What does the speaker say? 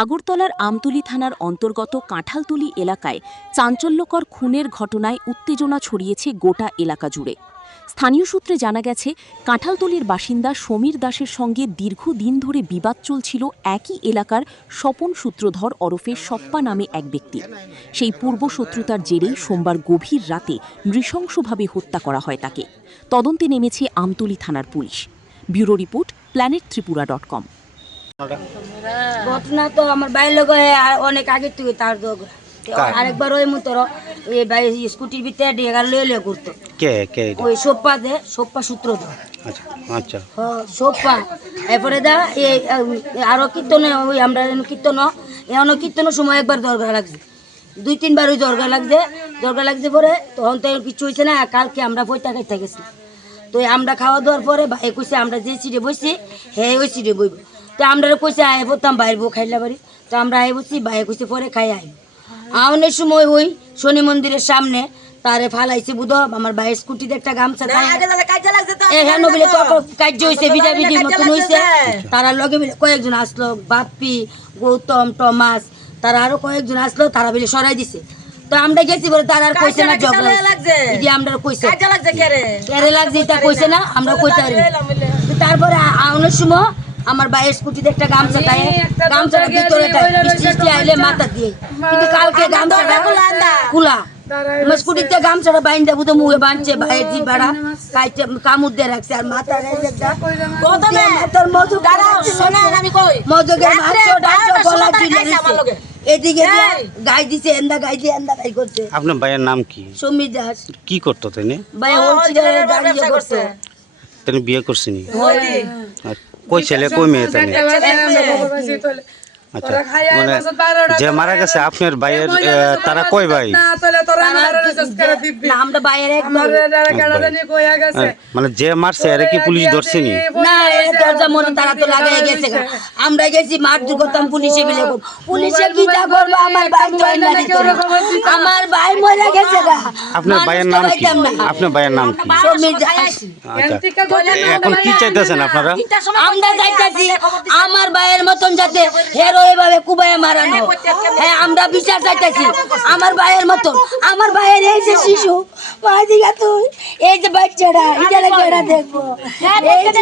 আগরতলার আমতলী থানার অন্তর্গত কাঁঠালতলী এলাকায় চাঞ্চল্যকর খুনের ঘটনায় উত্তেজনা ছড়িয়েছে গোটা এলাকা জুড়ে। স্থানীয় সূত্রে জানা গেছে, কাঁঠালতলীর বাসিন্দা সমীর দাসের সঙ্গে দীর্ঘদিন ধরে বিবাদ চলছিল একই এলাকার স্বপন সূত্রধর ওরফে সপ্পা নামে এক ব্যক্তি। সেই পূর্বশত্রুতার জেরেই সোমবার গভীর রাতে নৃশংসভাবে হত্যা করা হয় তাকে। তদন্তে নেমেছে আমতলী থানার পুলিশ। Bureau report, planettripura.com। ঘটনা তো আমার বাইর লোক অনেক আগে থেকে তার আরেকবার ওই মতো স্কুটির ভিতরে ডেগার লয়ে ঘুরতো ওই সোপ্পা সূত্র সোপ্পা। এরপরে দা আরো কীর্তন ওই আমরা কীর্তন এখনো কীর্তনের সময় একবার দরকার লাগছে, 2-3 বার ওই দরকার লাগছে পরে তখন তো কিছু হয়েছে না। কালকে আমরা বইটা খাইতে গেছি, তো আমরা খাওয়া দাওয়ার পরে ভাই কইছে আমরা যে সিটে বসছি হ্যাঁ ওই সিটে বইব। তো আমরা কইছে আয় বলতাম বাইর বউ খাইলা বাড়ি, তো আমরা আয় বসছি ভাই কইছে পরে খাই আইব। আউনের সময় ওই শনি মন্দিরের সামনে তারে ফালাইছে বুধ আমার ভাইয়ের স্কুটিতে একটা গামছা কার্য হয়েছে, বিদাবিদির মতন হয়েছে। তারা লগে মিলে কয়েকজন আসলো, বাপ্পি, গৌতম, টমাস, তারা আরো কয়েকজন আসলো, তারা মিলে সরাই দিছে। তো আমরা গেছি বলে তার আর কইছে না ঝগড়া আমরা কইছে কেড়ে লাগছে এটা কইছে না, আমরা কইতে পারি। তারপরে আউনের সময় আমার ভাইয়ের স্কুটিতে একটা গামছা দেয়, গামছাটা ভিতরে বৃষ্টি আইলে মাথা দিয়ে, কিন্তু কালকে গামছাটা খোলা আমার স্কুটিতে গামছাটা বাইন্দা বুঝে মুখে বাঁধছে, ভাইয়ের জি ভাড়া কাইতে কামড় দিয়ে রাখছে আর মাথা এদিকে গাই দিছে এন্দা গাই দিয়ে এন্দা গাই করছে। আপনার ভাইয়ের নাম কি? সমীর দাস। কি করতো তিনি? ভাই হোলসেলের গাড়ি করছে। তিনি বিয়ে করছেন? কই ছেলে কই মেয়ে তিনি? আচ্ছা, মানে যে মারা গেছে আপনার ভাইয়ের তারা কয় ভাই? আমরা ভাইয়ের এক মানে যে মারছে এর কি পুলিশ ধরছেনি? না, দরজা মনে তারা তো লাগাই গেছে। আমরা গেছি মার করতাম পুলিশে মিলে, পুলিশে কি যা করবো আমার ভাই তো আমার ভাই মরে গেছে। আপনার ভাইয়ের নাম কি? আপনার ভাইয়ের নাম কি? সমীর দাস। এখন কি চাইতেছেন আপনারা? আমরা চাইতেছি আমার ভাইয়ের মতন যাতে হেরো এভাবে কুবায় মারানো, হ্যাঁ আমরা বিচার চাইতেছি আমার ভাইয়ের মতন। আমার ভাইয়ের এই যে শিশু, এই যে বাচ্চারা, এটা দেখবো।